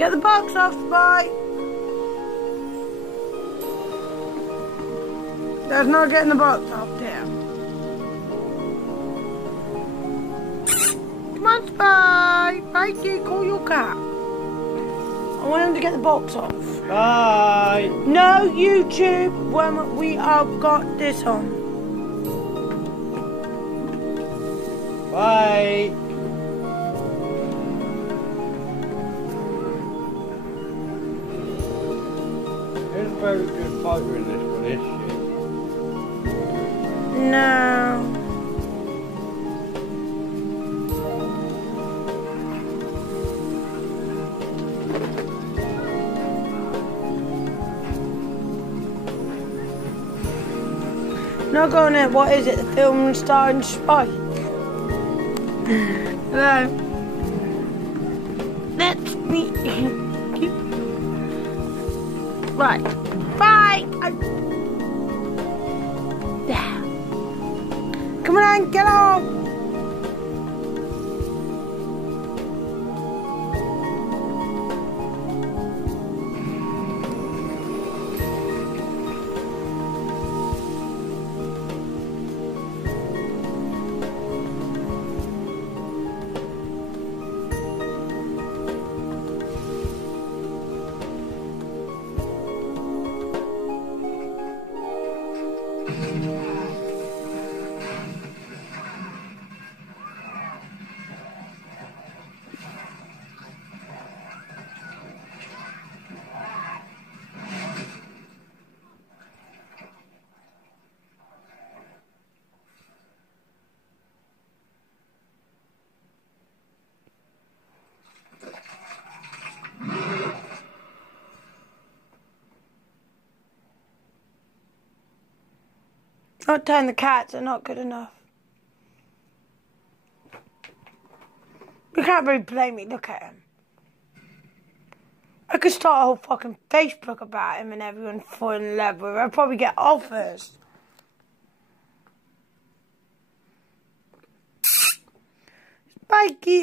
Get the box off, Spike. There's no getting the box off there. Come on, Spike. Spikey, call your cat. I want him to get the box off. Bye. No YouTube when we have got this on. Bye. She's a very good fighter in this one, is she? No. Not going in. What is it? The film starring Spike. Hello. Let's meet you. Right. Bye. There. Come on, get off. Not telling the cats are not good enough. You can't really blame me, look at him. I could start a whole fucking Facebook about him and everyone falling in love with him. I'd probably get offers. Spikey.